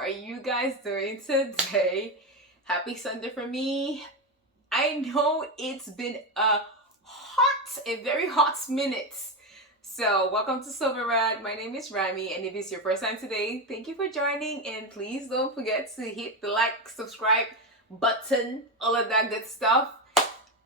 are you guys doing today? Happy Sunday for me. I know it's been a very hot minute. So, welcome to Silverad. My name is Rami, and if it's your first time today, thank you for joining. And please don't forget to hit the like, subscribe button, all of that good stuff.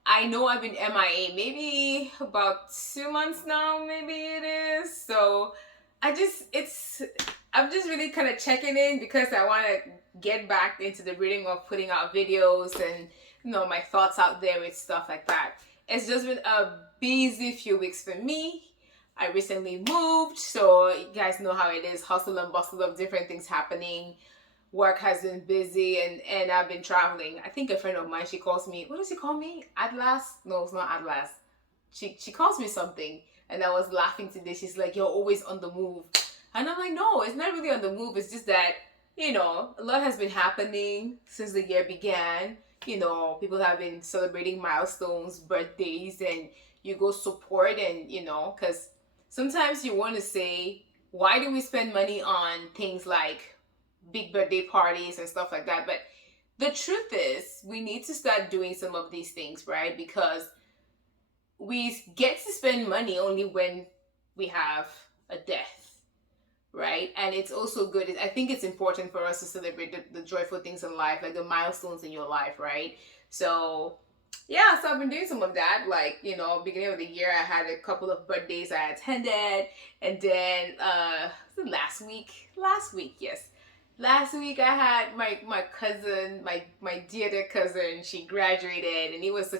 I know I've been MIA maybe about 2 months now, maybe it is. So, I'm just really kind of checking in because I want to get back into the rhythm of putting out videos and my thoughts out there with stuff like that. It's just been a busy few weeks for me. I recently moved, so you guys know how it is, hustle and bustle of different things happening. Work has been busy and I've been traveling. I think a friend of mine, she calls me, what does she call me? Atlas? No, it's not Atlas. She calls me something, and I was laughing today. She's like, you're always on the move. And I'm like, no, it's not really on the move. It's just that, a lot has been happening since the year began. People have been celebrating milestones, birthdays, and you go support and, because sometimes you want to say, why do we spend money on things like big birthday parties and stuff like that? But the truth is, we need to start doing some of these things, right? Because we get to spend money only when we have a death, right? And it's also good. I think it's important for us to celebrate the joyful things in life, like the milestones in your life, right? So, yeah, so I've been doing some of that. Like, beginning of the year, I had a couple of birthdays I attended. And then, last week, yes. Last week I had my cousin, my dear cousin, she graduated, and it was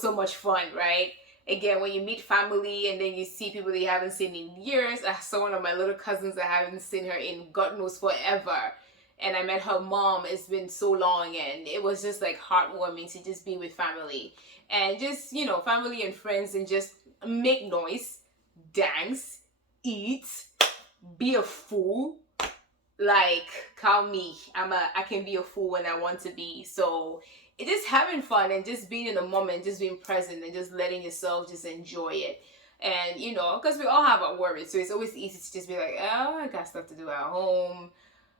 so much fun, right? Again, when you meet family and then you see people that you haven't seen in years. I saw one of my little cousins, I haven't seen her in God knows forever. And I met her mom. It's been so long, and it was just like heartwarming to just be with family. And just, family and friends, and just make noise, dance, eat, be a fool. Like, call me. I can be a fool when I want to be. So it's just having fun and just being in the moment, just being present and just letting yourself just enjoy it. And, because we all have our worries. So it's always easy to just be like, oh, I got stuff to do at home.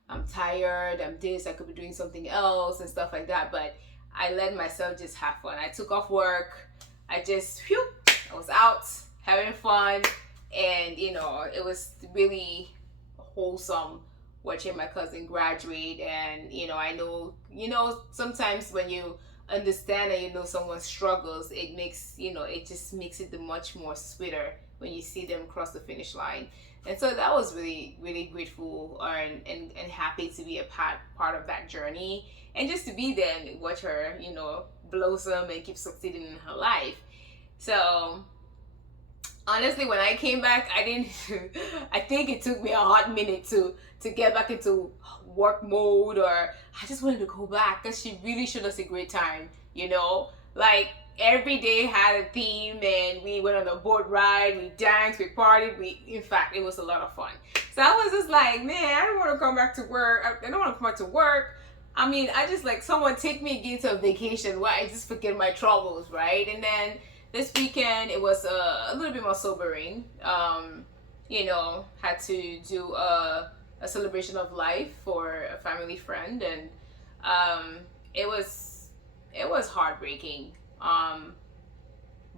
I'm tired. I'm this. I could be doing something else and stuff like that. But I let myself just have fun. I took off work. I was out having fun. And, it was really wholesome watching my cousin graduate. And I know sometimes when you understand and someone's struggles, it makes it just makes it much more sweeter when you see them cross the finish line. And so that was really, really grateful and happy to be a part of that journey, and just to be there and watch her blossom and keep succeeding in her life. So honestly, when I came back, I think it took me a hot minute to get back into work mode, or I just wanted to go back because she really showed us a great time, like every day had a theme, and we went on a boat ride, we danced, we partied, in fact, it was a lot of fun. So I was just like, man, I don't want to come back to work. I don't want to come back to work. I mean, I just like someone take me again to a vacation where I just forget my troubles, right? And then this weekend, it was a little bit more sobering. Had to do a celebration of life for a family friend, and it was heartbreaking.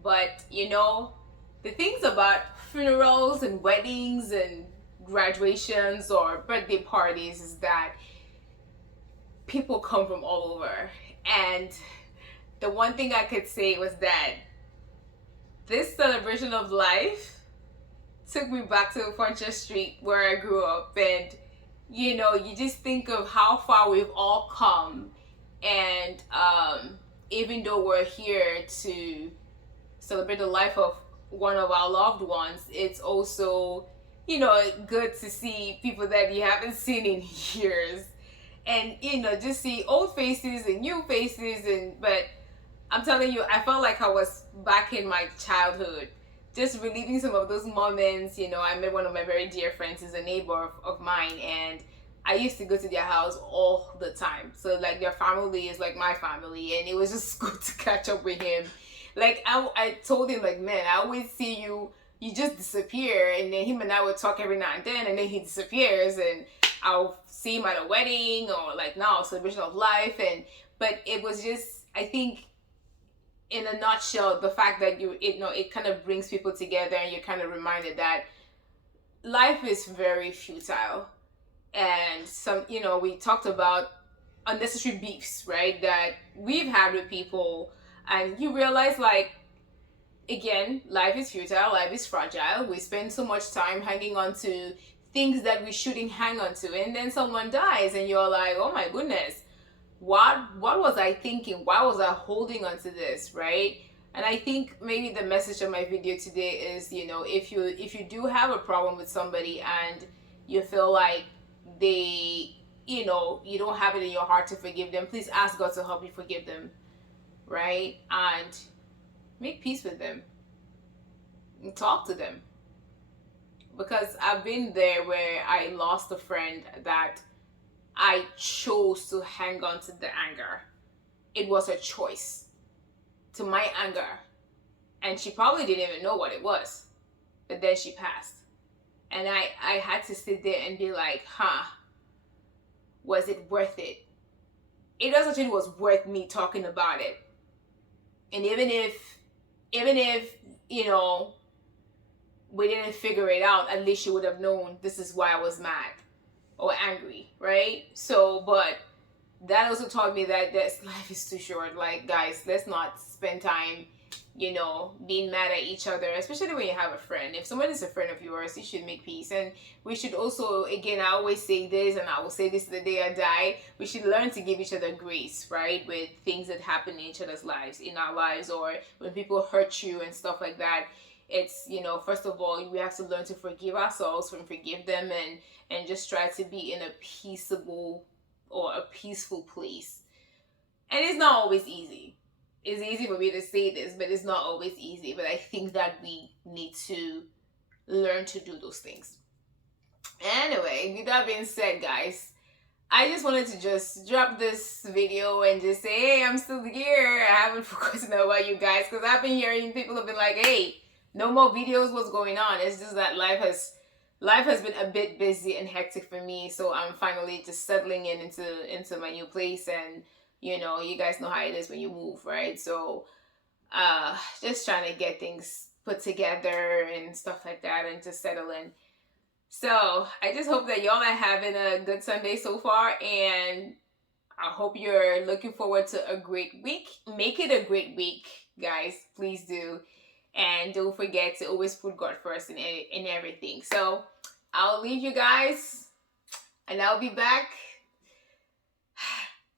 But the things about funerals and weddings and graduations or birthday parties is that people come from all over. And the one thing I could say was that this celebration of life took me back to Funchess Street where I grew up. And you just think of how far we've all come. And even though we're here to celebrate the life of one of our loved ones, it's also good to see people that you haven't seen in years, and just see old faces and new faces. But I'm telling you, I felt like I was back in my childhood, just reliving some of those moments. I met one of my very dear friends, who's a neighbor of mine, and I used to go to their house all the time. So like their family is like my family, and it was just good to catch up with him. Like I told him, like, man, I always see you just disappear, and then him and I would talk every now and then he disappears, and I'll see him at a wedding or like now celebration of life, and but it was just, I think, in a nutshell, the fact that it kind of brings people together, and you're kind of reminded that life is very futile. And we talked about unnecessary beefs, right, that we've had with people, and you realize, like, again, life is futile, life is fragile. We spend so much time hanging on to things that we shouldn't hang on to, and then someone dies and you're like, oh my goodness, what was I thinking? Why was I holding on to this, right? And I think maybe the message of my video today is, if you do have a problem with somebody and you feel like they, you don't have it in your heart to forgive them, please ask God to help you forgive them, right? And make peace with them and talk to them. Because I've been there where I lost a friend that I chose to hang on to the anger. It was a choice to my anger. And she probably didn't even know what it was. But then she passed. And I had to sit there and be like, was it worth it? It doesn't think it was worth me talking about it. And even if we didn't figure it out, at least she would have known this is why I was mad or angry, right? So, but that also taught me that life is too short. Like, guys, let's not spend time, being mad at each other, especially when you have a friend. If someone is a friend of yours, you should make peace. And we should also, again, I always say this, and I will say this the day I die, we should learn to give each other grace, right? With things that happen in each other's lives, in our lives, or when people hurt you and stuff like that. It's, first of all, we have to learn to forgive ourselves and forgive them, and just try to be in a peaceable or a peaceful place. And it's not always easy. It's easy for me to say this, but it's not always easy. But I think that we need to learn to do those things. Anyway, with that being said, guys, I just wanted to just drop this video and just say, hey, I'm still here. I haven't forgotten about you guys, because I've been hearing people have been like, hey, no more videos, what's going on? It's just that life has been a bit busy and hectic for me, so I'm finally just settling into my new place. And you guys know how it is when you move, right? So just trying to get things put together and stuff like that, and to settle in. So I just hope that y'all are having a good Sunday so far, and I hope you're looking forward to a great week. Make it a great week, guys, please do. And don't forget to always put God first in everything. So I'll leave you guys, and I'll be back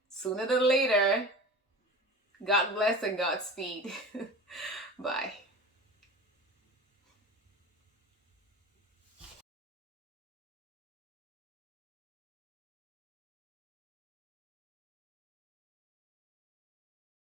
sooner than later. God bless and Godspeed. Bye.